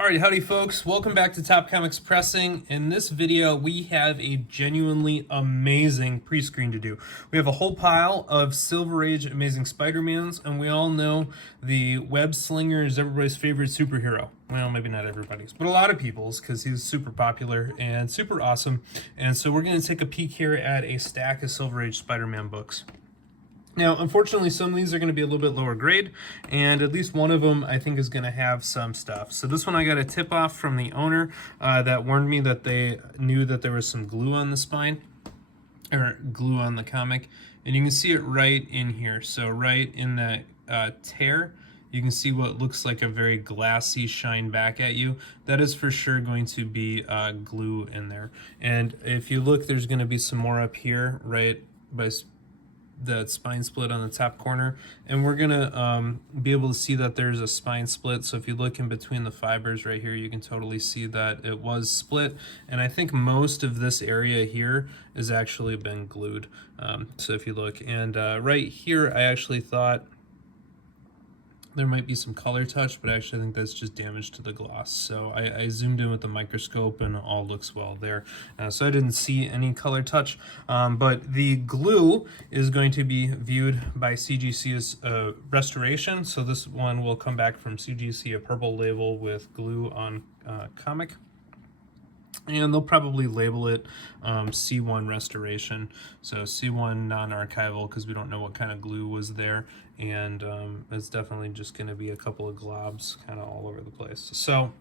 Alright, howdy folks, welcome back to Top Comics Pressing. In this video, we have a genuinely amazing pre-screen to do. We have a whole pile of Silver Age Amazing Spider-Mans, and we all know the web slinger is everybody's favorite superhero. Well, maybe not everybody's, but a lot of people's, because he's super popular and super awesome. And so we're going to take a peek here at a stack of Silver Age Spider-Man books. Now, unfortunately, some of these are going to be a little bit lower grade, and at least one of them I think is going to have some stuff. So this one I got a tip off from the owner that warned me that they knew that there was some glue on the spine, or glue on the comic, and you can see it right in here. So right in that tear, you can see what looks like a very glassy shine back at you. That is for sure going to be glue in there. And if you look, there's going to be some more up here, right by the spine split on the top corner, and we're gonna be able to see that there's a spine split. So if you look in between the fibers right here, you can totally see that it was split, and I think most of this area here has actually been glued. So if you look, and right here I actually thought there might be some color touch, but actually I think that's just damage to the gloss. So I zoomed in with the microscope and all looks well there. So I didn't see any color touch, but the glue is going to be viewed by CGC as restoration. So this one will come back from CGC, a purple label with glue on comic. And they'll probably label it C1 restoration, so C1 non-archival, because we don't know what kind of glue was there, and it's definitely just going to be a couple of globs kind of all over the place. So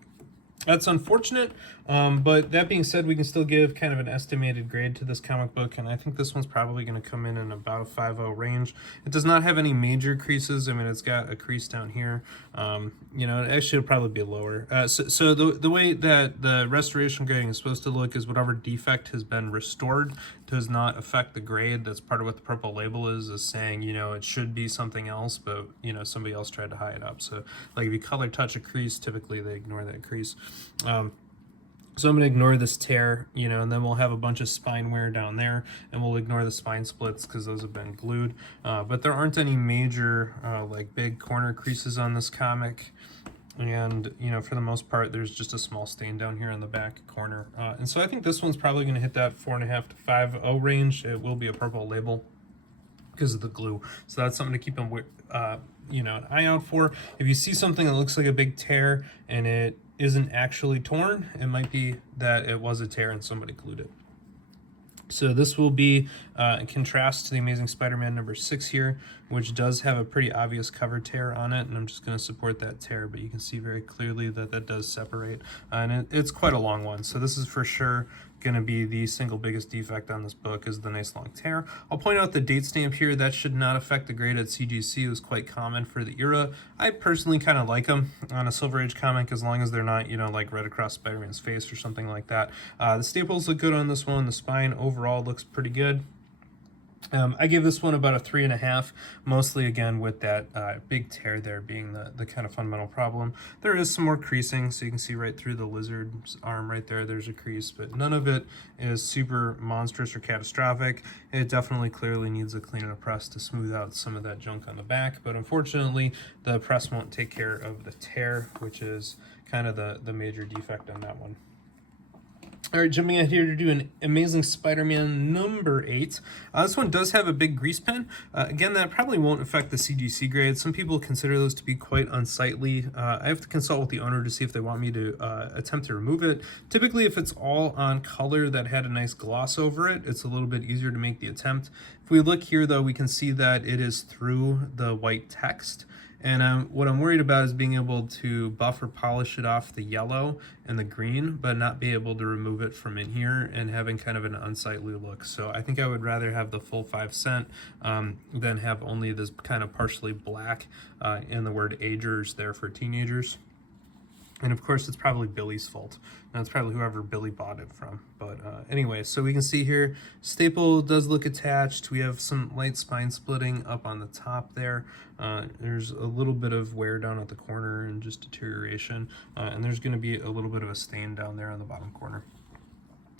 that's unfortunate, but that being said, we can still give kind of an estimated grade to this comic book, and I think this one's probably going to come in about a 5.0 range. It does not have any major creases. I mean, it's got a crease down here. You know, actually it'll probably be lower. So the way that the restoration grading is supposed to look is whatever defect has been restored does not affect the grade. That's part of what the purple label is saying, you know, it should be something else, but, you know, somebody else tried to hide it up. So, like, if you color touch a crease, typically they ignore that crease. So I'm going to ignore this tear, you know, and then we'll have a bunch of spine wear down there, and we'll ignore the spine splits because those have been glued. But there aren't any major, like, big corner creases on this comic. And, you know, for the most part, there's just a small stain down here in the back corner. And so I think this one's probably going to hit that 4.5 to 5.0 range. It will be a purple label because of the glue. So that's something to keep you know, an eye out for. If you see something that looks like a big tear and it isn't actually torn, it might be that it was a tear and somebody glued it. So this will be in contrast to the Amazing Spider-Man number 6 here, which does have a pretty obvious cover tear on it, and I'm just going to support that tear, but you can see very clearly that that does separate, and it's quite a long one. So this is for sure going to be the single biggest defect on this book, is the nice long tear. I'll point out the date stamp here. That should not affect the grade at CGC. It was quite common for the era. I personally kind of like them on a Silver Age comic, as long as they're not, you know, like right across Spider-Man's face or something like that. The staples look good on this one. The spine overall looks pretty good. I give this one about a 3.5, mostly again with that big tear there being the kind of fundamental problem. There is some more creasing, so you can see right through the lizard's arm right there, there's a crease, but none of it is super monstrous or catastrophic. It definitely clearly needs a clean and a press to smooth out some of that junk on the back, but unfortunately the press won't take care of the tear, which is kind of the major defect on that one. All right, jumping out here to do an Amazing Spider-Man number 8. This one does have a big grease pen. Again, that probably won't affect the CGC grade. Some people consider those to be quite unsightly. I have to consult with the owner to see if they want me to attempt to remove it. Typically, if it's all on color that had a nice gloss over it, it's a little bit easier to make the attempt. If we look here, though, we can see that it is through the white text. And what I'm worried about is being able to buff or polish it off the yellow and the green, but not be able to remove it from in here and having kind of an unsightly look. So I think I would rather have the full 5 cent than have only this kind of partially black and the word agers there for teenagers. And of course, it's probably Billy's fault. That's probably whoever Billy bought it from. But anyway, so we can see here, staple does look attached. We have some light spine splitting up on the top there. There's a little bit of wear down at the corner and just deterioration. And there's going to be a little bit of a stain down there on the bottom corner.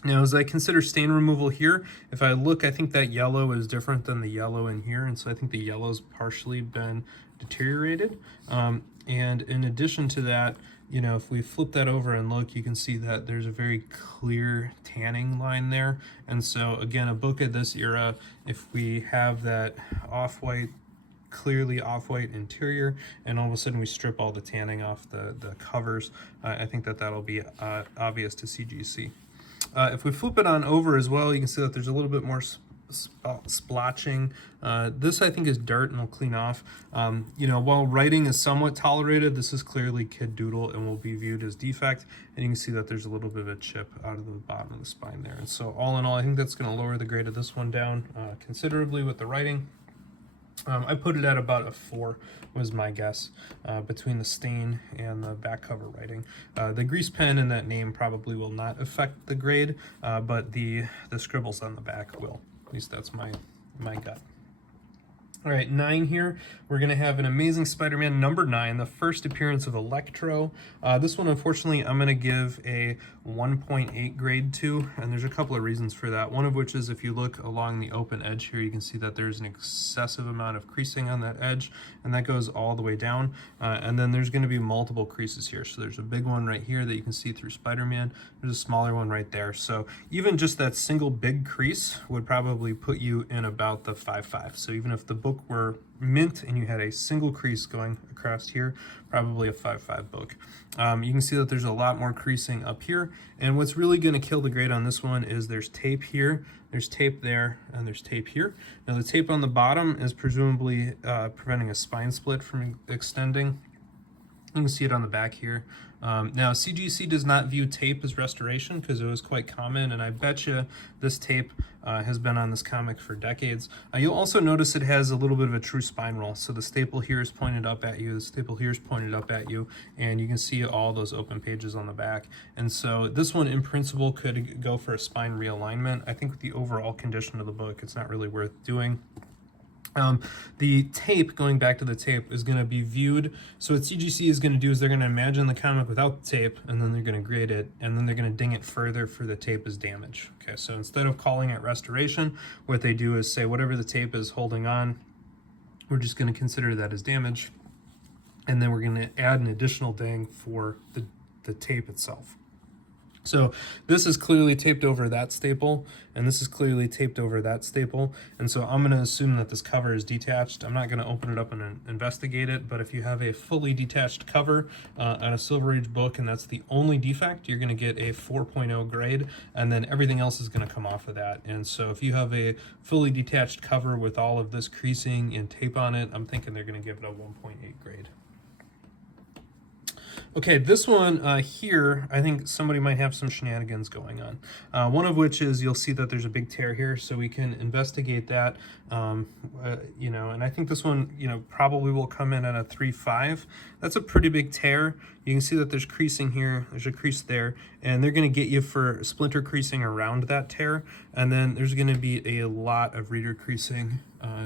Now, as I consider stain removal here, if I look, I think that yellow is different than the yellow in here, and so I think the yellow's partially been deteriorated. And in addition to that, you know, if we flip that over and look, you can see that there's a very clear tanning line there. And so again, a book of this era, if we have that off-white, clearly off-white interior, and all of a sudden we strip all the tanning off the covers, I think that that'll be obvious to CGC. If we flip it on over as well, you can see that there's a little bit more splotching. This I think is dirt and will clean off. You know, while writing is somewhat tolerated, this is clearly kid doodle and will be viewed as defect. And you can see that there's a little bit of a chip out of the bottom of the spine there. And so all in all, I think that's going to lower the grade of this one down considerably with the writing. I put it at about a 4 was my guess, between the stain and the back cover writing. The grease pen and that name probably will not affect the grade, but the scribbles on the back will. At least that's my gut. All right, 9 here. We're going to have an Amazing Spider-Man number 9, the first appearance of Electro. This one, unfortunately, I'm going to give a 1.8 grade to, and there's a couple of reasons for that. One of which is if you look along the open edge here, you can see that there's an excessive amount of creasing on that edge, and that goes all the way down. And then there's going to be multiple creases here. So there's a big one right here that you can see through Spider-Man. There's a smaller one right there. So even just that single big crease would probably put you in about the 5.5. So even if the book were mint and you had a single crease going across here, probably a 5.5 book. You can see that there's a lot more creasing up here, and what's really going to kill the grade on this one is there's tape here, there's tape there, and there's tape here. Now the tape on the bottom is presumably preventing a spine split from extending. You can see it on the back here. Now CGC does not view tape as restoration because it was quite common, and I bet you this tape has been on this comic for decades. You'll also notice it has a little bit of a true spine roll. So the staple here is pointed up at you, the staple here is pointed up at you, and you can see all those open pages on the back. And so this one in principle could go for a spine realignment. I think with the overall condition of the book, it's not really worth doing. The tape, going back to the tape, is going to be viewed. So what CGC is going to do is they're going to imagine the comic without the tape, and then they're going to grade it, and then they're going to ding it further for the tape as damage. Okay, so instead of calling it restoration, what they do is say whatever the tape is holding on, we're just going to consider that as damage, and then we're going to add an additional ding for the tape itself. So this is clearly taped over that staple, and this is clearly taped over that staple, and so I'm going to assume that this cover is detached. I'm not going to open it up and investigate it, but if you have a fully detached cover on a Silver Age book and that's the only defect, you're going to get a 4.0 grade, and then everything else is going to come off of that. And so if you have a fully detached cover with all of this creasing and tape on it, I'm thinking they're going to give it a 1.8 grade. Okay, this one here, I think somebody might have some shenanigans going on. One of which is you'll see that there's a big tear here, so we can investigate that. You know, and I think this one, you know, probably will come in at a 3.5. That's a pretty big tear. You can see that there's creasing here, there's a crease there, and they're going to get you for splinter creasing around that tear, and then there's going to be a lot of reader creasing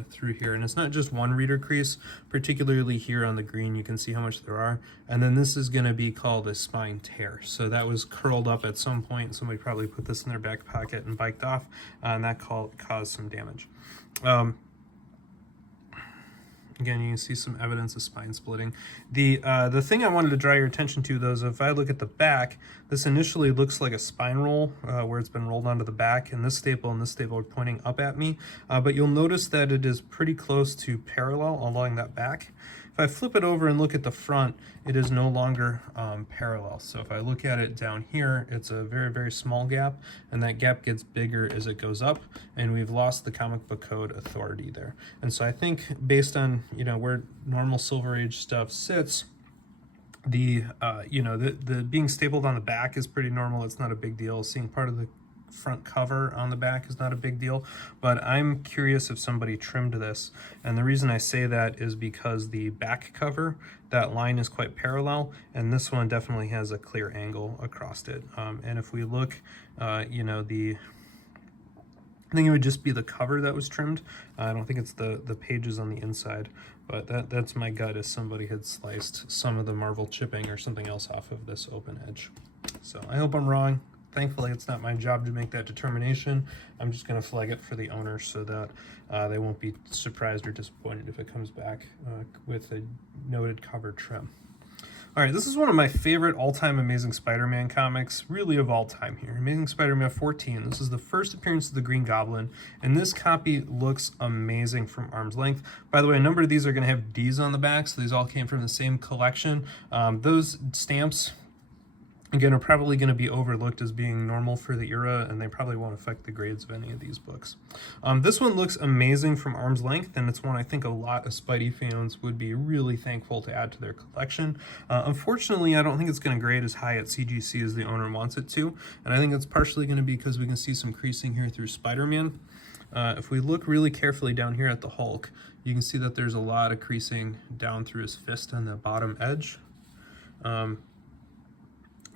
through here. And it's not just one reader crease, particularly here on the green, you can see how much there are. And then this is going to be called a spine tear. So that was curled up at some point. Somebody probably put this in their back pocket and biked off, and that caused some damage. Again, you can see some evidence of spine splitting. The thing I wanted to draw your attention to, though, is if I look at the back, this initially looks like a spine roll where it's been rolled onto the back, and this staple are pointing up at me. But you'll notice that it is pretty close to parallel along that back. If I flip it over and look at the front, it is no longer parallel. So if I look at it down here, it's a very, very small gap, and that gap gets bigger as it goes up, and we've lost the comic book code authority there. And so I think based on, you know, where normal Silver Age stuff sits, the being stapled on the back is pretty normal. It's not a big deal. Seeing part of the front cover on the back is not a big deal, but I'm curious if somebody trimmed this, and the reason I say that is because the back cover, that line is quite parallel, and this one definitely has a clear angle across it. And if we look, you know, I think it would just be the cover that was trimmed. I don't think it's the pages on the inside, but that's my gut, is somebody had sliced some of the Marvel chipping or something else off of this open edge. So I hope I'm wrong. Thankfully, it's not my job to make that determination. I'm just going to flag it for the owner so that they won't be surprised or disappointed if it comes back with a noted cover trim. All right, this is one of my favorite all-time Amazing Spider-Man comics, really of all time here. Amazing Spider-Man 14. This is the first appearance of the Green Goblin, and this copy looks amazing from arm's length. By the way, a number of these are going to have D's on the back, so these all came from the same collection. Those stamps, again, are probably going to be overlooked as being normal for the era, and they probably won't affect the grades of any of these books. This one looks amazing from arm's length, and it's one I think a lot of Spidey fans would be really thankful to add to their collection. Unfortunately, I don't think it's going to grade as high at CGC as the owner wants it to, and I think it's partially going to be because we can see some creasing here through Spider-Man. If we look really carefully down here at the Hulk, you can see that there's a lot of creasing down through his fist on the bottom edge.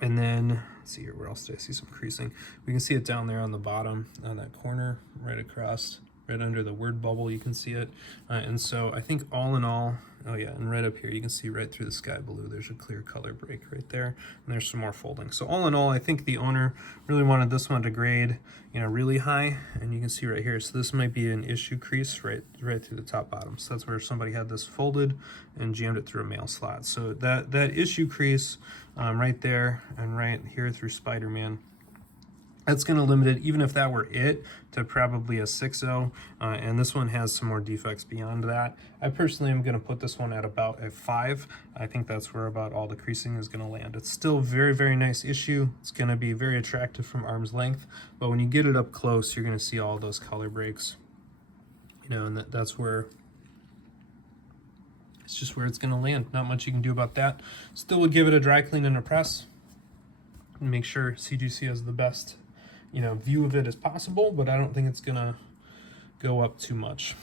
And then, let's see here, where else did I see some creasing? We can see it down there on the bottom, on that corner, right across, right under the word bubble, you can see it. And so I think all in all, oh yeah, and right up here, you can see right through the sky blue, there's a clear color break right there, and there's some more folding. So all in all, I think the owner really wanted this one to grade, you know, really high, and you can see right here, so this might be an issue crease right through the top bottom. So that's where somebody had this folded and jammed it through a mail slot. So that issue crease right there and right here through Spider-Man, that's going to limit it, even if that were it, to probably a 6.0, and this one has some more defects beyond that. I personally am going to put this one at about a 5. I think that's where about all the creasing is going to land. It's still very, very nice issue. It's going to be very attractive from arm's length, but when you get it up close, you're going to see all those color breaks. You know, and that's where it's just where it's going to land. Not much you can do about that. Still would give it a dry clean and a press, and make sure CGC has the best, you know, view of it as possible, but I don't think it's gonna go up too much.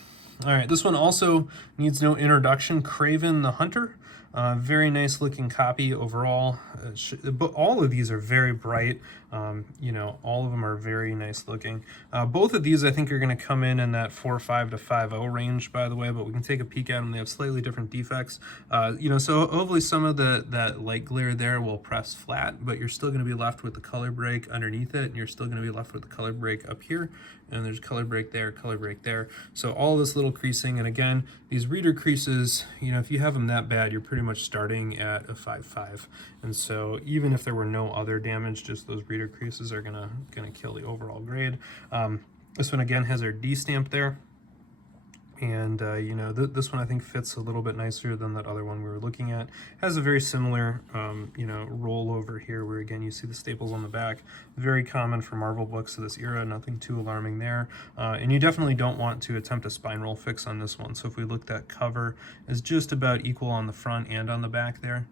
All right, this one also needs no introduction. Kraven the Hunter, very nice looking copy overall. But all of these are very bright. You know, all of them are very nice looking. Both of these I think are going to come in that 4.5 to 5.0 range, by the way, but we can take a peek at them. They have slightly different defects. You know, so hopefully some of that light glare there will press flat, but you're still going to be left with the color break underneath it, and you're still going to be left with the color break up here, and there's color break there, color break there. So all this little creasing, and again, these reader creases, you know, if you have them that bad, you're pretty much starting at a 5.5. And so even if there were no other damage, just those reader creases are gonna kill the overall grade. This one again has our D stamp there, and you know, this one I think fits a little bit nicer than that other one we were looking at. Has a very similar you know, roll over here, where again you see the staples on the back. Very common for Marvel books of this era, nothing too alarming there. And you definitely don't want to attempt a spine roll fix on this one. So if we look, that cover is just about equal on the front and on the back there.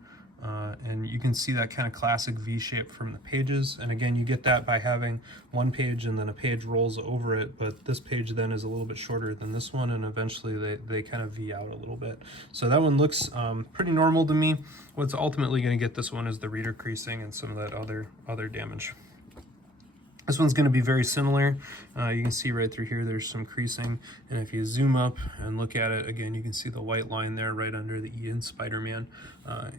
And you can see that kind of classic V shape from the pages. And again, you get that by having one page and then a page rolls over it, but this page then is a little bit shorter than this one, and eventually they kind of V out a little bit. So that one looks pretty normal to me. What's ultimately going to get this one is the reader creasing and some of that other damage. This one's going to be very similar. You can see right through here there's some creasing, and if you zoom up and look at it again, you can see the white line there right under the E in Spider-Man.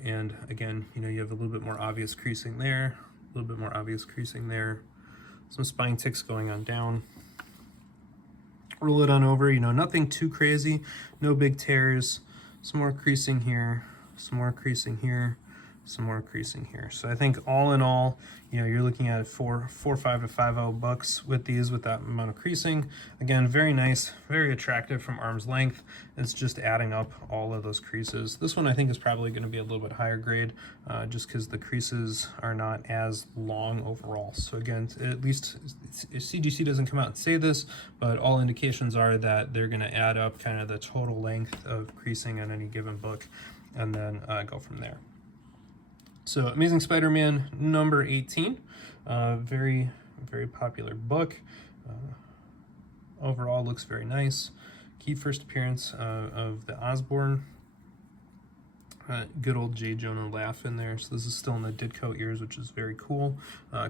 And again, you know, you have a little bit more obvious creasing there, a little bit more obvious creasing there, some spine ticks going on down. Roll it on over, you know, nothing too crazy, no big tears, some more creasing here, some more creasing here, some more creasing here. So I think all in all, you know, you're looking at 4.5 to 5.0 bucks with these, with that amount of creasing. Again, very nice, very attractive from arm's length. It's just adding up all of those creases. This one I think is probably going to be a little bit higher grade, just because the creases are not as long overall. So again, at least CGC doesn't come out and say this, but all indications are that they're going to add up kind of the total length of creasing on any given book, and then go from there. So Amazing Spider-Man number 18, very, very popular book. Overall looks very nice. Key first appearance of the Osborn. Good old J. Jonah laugh in there. So this is still in the Ditko ears, which is very cool.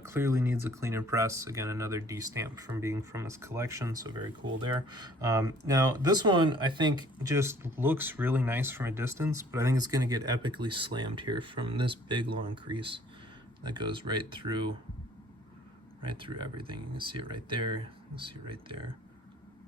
Clearly needs a clean and press. Again, another D stamp from being from this collection, so very cool there. Now this one I think just looks really nice from a distance, but I think it's going to get epically slammed here from this big long crease that goes right through everything. You can see it right there. You can see it right there.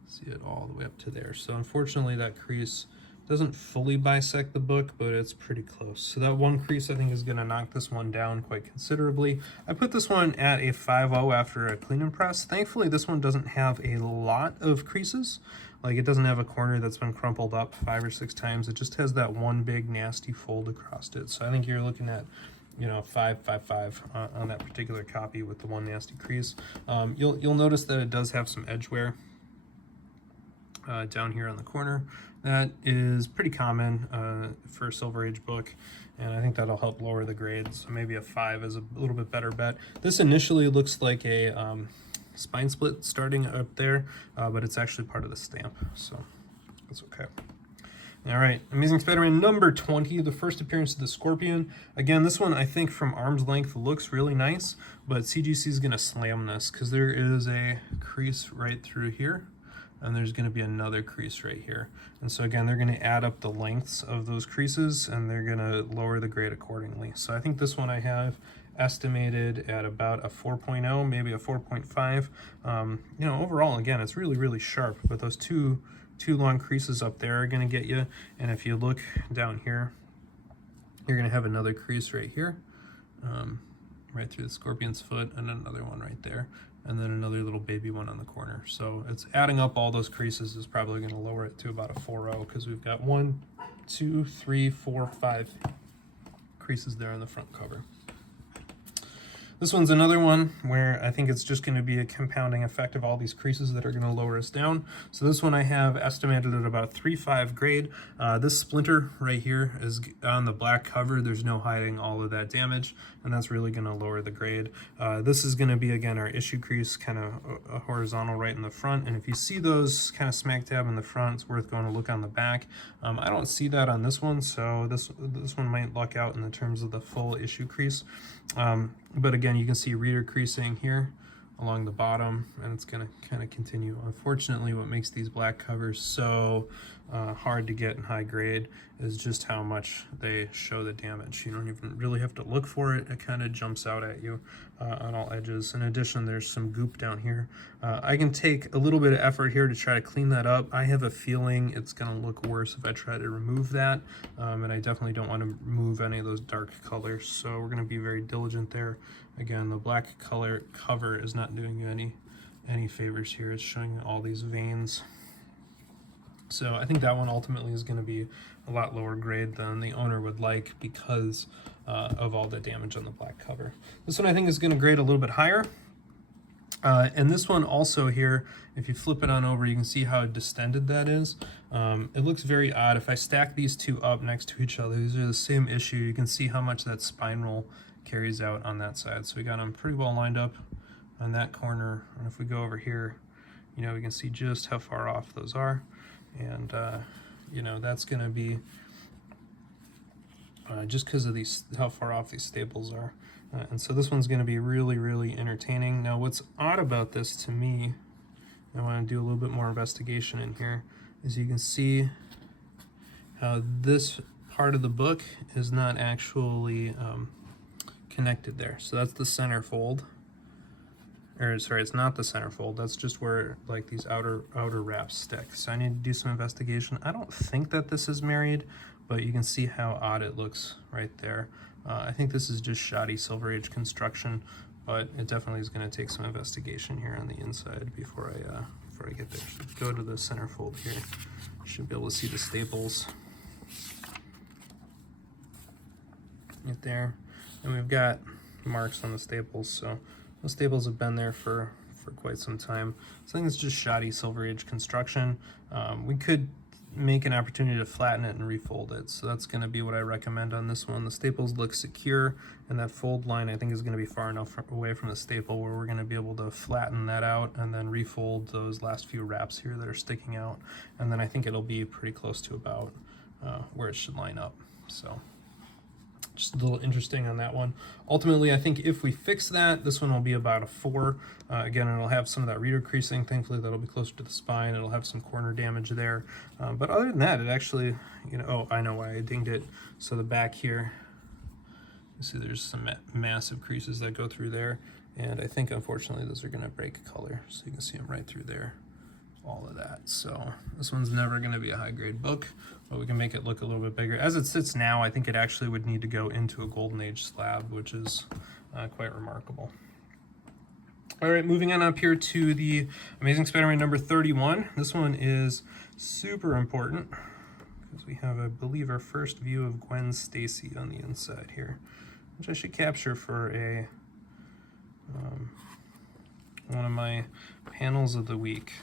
See it all the way up to there. So unfortunately that crease Doesn't fully bisect the book, but it's pretty close. So that one crease I think is going to knock this one down quite considerably. I put this one at a 5.0 after a clean and press. Thankfully, this one doesn't have a lot of creases. Like, it doesn't have a corner that's been crumpled up 5 or 6 times. It just has that one big nasty fold across it. So I think you're looking at, you know, 5.55 on that particular copy with the one nasty crease. You'll notice that it does have some edge wear down here on the corner. That is pretty common for a Silver Age book, and I think that'll help lower the grade. So maybe a 5 is a little bit better bet. This initially looks like a spine split starting up there, but it's actually part of the stamp, so that's okay. All right, Amazing Spider-Man number 20, the first appearance of the Scorpion. Again, this one I think from arm's length looks really nice, but CGC is gonna slam this because there is a crease right through here, and there's going to be another crease right here. And so again, they're going to add up the lengths of those creases, and they're going to lower the grade accordingly. So I think this one I have estimated at about a 4.0, maybe a 4.5. You know, overall, again, it's really, really sharp, but those two long creases up there are going to get you. And if you look down here, you're going to have another crease right here, right through the Scorpion's foot, and another one right there, and then another little baby one on the corner. So it's adding up all those creases is probably going to lower it to about a 4.0 because we've got 1, 2, 3, 4, 5 creases there on the front cover. This one's another one where I think it's just going to be a compounding effect of all these creases that are going to lower us down. So this one I have estimated at about 3.5 grade. This splinter right here is on the black cover. There's no hiding all of that damage, and that's really going to lower the grade. This is going to be, again, our issue crease, kind of a horizontal right in the front. And if you see those kind of smack dab in the front, it's worth going to look on the back. I don't see that on this one, so this one might luck out in the terms of the full issue crease. But again, you can see reader creasing here along the bottom, and it's going to kind of continue. Unfortunately, what makes these black covers so hard to get in high grade is just how much they show the damage. You don't even really have to look for it. It kind of jumps out at you on all edges. In addition, there's some goop down here. I can take a little bit of effort here to try to clean that up. I have a feeling it's going to look worse if I try to remove that, and I definitely don't want to remove any of those dark colors, so we're going to be very diligent there. Again, the black color cover is not doing you any favors here. It's showing all these veins. So I think that one ultimately is going to be a lot lower grade than the owner would like because of all the damage on the black cover. This one I think is going to grade a little bit higher. And this one also here, if you flip it on over, you can see how distended that is. It looks very odd. If I stack these two up next to each other, these are the same issue. You can see how much that spine roll carries out on that side. So we got them pretty well lined up on that corner. And if we go over here, you know, we can see just how far off those are. And, you know, that's going to be just because of these, how far off these staples are. And so this one's going to be really, really entertaining. Now, what's odd about this to me, I want to do a little bit more investigation in here, is you can see how this part of the book is not actually connected there. So that's the center fold. Or sorry, it's not the center fold. That's just where like these outer wraps stick. So I need to do some investigation. I don't think that this is married, but you can see how odd it looks right there. I think this is just shoddy Silver Age construction, but it definitely is going to take some investigation here on the inside before I get there. So go to the center fold here. You should be able to see the staples right there, and we've got marks on the staples. So those staples have been there for quite some time. So I think it's just shoddy Silver Age construction. We could make an opportunity to flatten it and refold it. So that's going to be what I recommend on this one. The staples look secure, and that fold line I think is going to be far enough away from the staple where we're going to be able to flatten that out and then refold those last few wraps here that are sticking out. And then I think it'll be pretty close to about where it should line up. So just a little interesting on that one. Ultimately, I think if we fix that, this one will be about a 4. Again, it'll have some of that reader creasing. Thankfully, that'll be closer to the spine. It'll have some corner damage there. But other than that, it actually, you know, oh, I know why I dinged it. So the back here, you see there's some massive creases that go through there. And I think, unfortunately, those are going to break color. So you can see them right through there all of that. So this one's never going to be a high grade book, but we can make it look a little bit bigger. As it sits now, I think it actually would need to go into a Golden Age slab, which is quite remarkable. All right, moving on up here to the Amazing Spider-Man number 31. This one is super important because we have, I believe, our first view of Gwen Stacy on the inside here, which I should capture for a one of my panels of the week.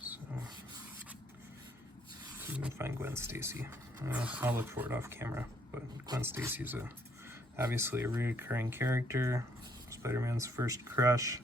So you can find Gwen Stacy. I'll look for it off camera, but Gwen Stacy is obviously a recurring character. Spider-Man's first crush,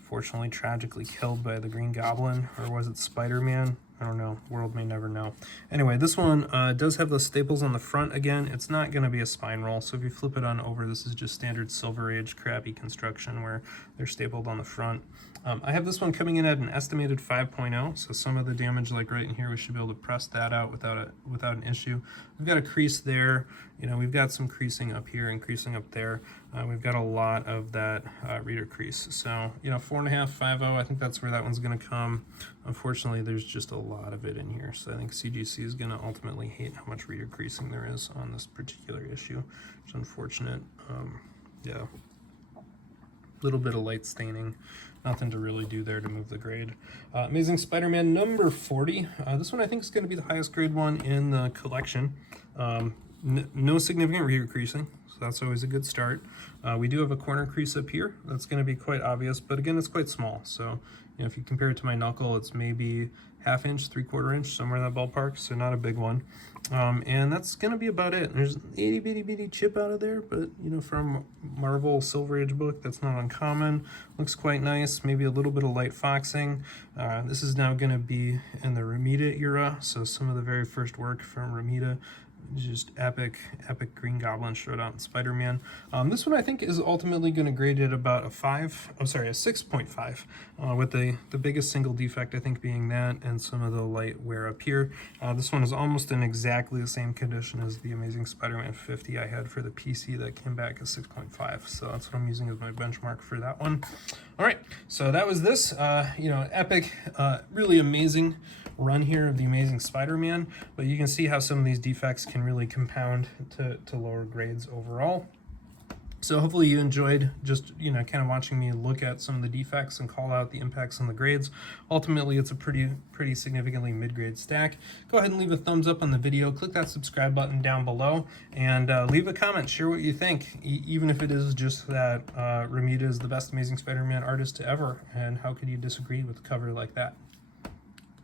fortunately tragically killed by the Green Goblin, or was it Spider-Man? I don't know. World may never know. Anyway, this one does have those staples on the front again. It's not going to be a spine roll, so if you flip it on over, this is just standard Silver Age crappy construction where they're stapled on the front. I have this one coming in at an estimated 5.0, so some of the damage, like right in here, we should be able to press that out without an issue. We've got a crease there. You know, we've got some creasing up here and creasing up there. We've got a lot of that reader crease. So, you know, 4.5, 5.0, I think that's where that one's going to come. Unfortunately, there's just a lot of it in here. So I think CGC is going to ultimately hate how much reader creasing there is on this particular issue. It's unfortunate. Yeah. Little bit of light staining, nothing to really do there to move the grade. Amazing Spider-Man number 40. This one I think is going to be the highest grade one in the collection. No significant reader creasing, so that's always a good start. We do have a corner crease up here that's going to be quite obvious, but again, it's quite small. So, you know, if you compare it to my knuckle, it's maybe 1/2 inch, 3/4 inch, somewhere in that ballpark, so not a big one. And that's going to be about it. There's an itty bitty chip out of there, but, you know, from Marvel Silver Age book, that's not uncommon. Looks quite nice, maybe a little bit of light foxing. This is now going to be in the Romita era, so some of the very first work from Romita. Just epic Green Goblin showdown Spider-Man. This one I think is ultimately going to grade it about a 6.5, with the biggest single defect I think being that and some of the light wear up here. This one is almost in exactly the same condition as the Amazing Spider-Man 50 I had for the PC that came back as 6.5, so that's what I'm using as my benchmark for that one. All right, so that was this, you know, epic, really amazing run here of the Amazing Spider-Man, but you can see how some of these defects can really compound to lower grades overall. So hopefully you enjoyed just, you know, kind of watching me look at some of the defects and call out the impacts on the grades. Ultimately, it's a pretty significantly mid-grade stack. Go ahead and leave a thumbs up on the video. Click that subscribe button down below and leave a comment. Share what you think, even if it is just that Romita is the best Amazing Spider-Man artist to ever. And how could you disagree with a cover like that?